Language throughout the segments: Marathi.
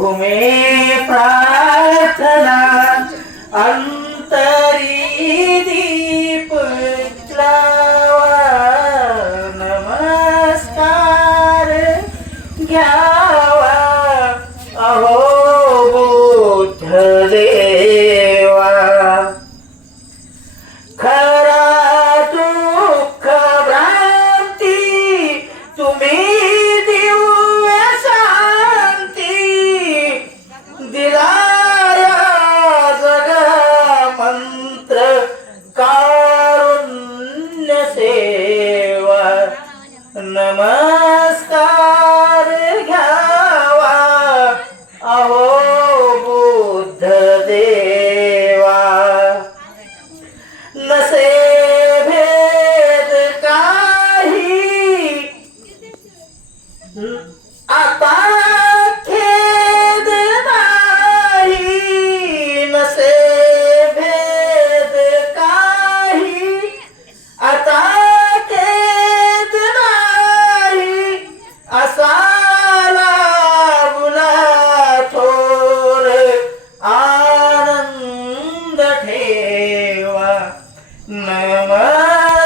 घुमे प्रार्थना अंतरी दीप लावा नमस्कार घ्यावा अहो बुद्ध देवा खरा दुःख भ्रांती तुम्ही दिव्य शांती दिलाया जगा मंत्र कारुण्य सेवा नमस्कार घ्यावा अहो बुद्ध देवा नसे भेद काही आता खेद नाही नसे भेद काही आता खेद नाही असा लाभला थोर आनंद ठेवा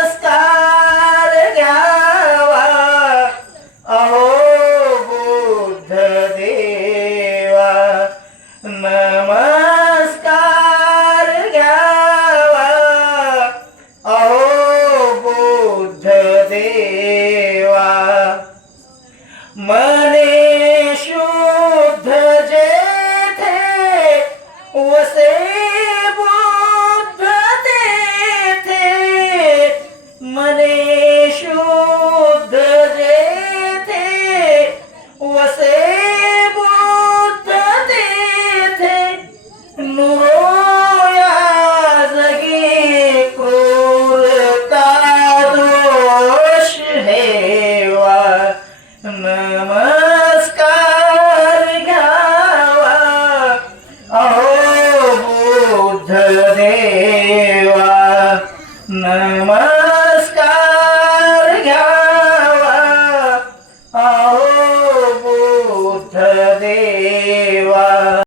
नमस्कार घ्यावा अहो बुद्ध देवा नमस्कार घ्यावा अहो बुद्ध देवा मने शुद्ध जेथे वसे बुद्ध तेथे मने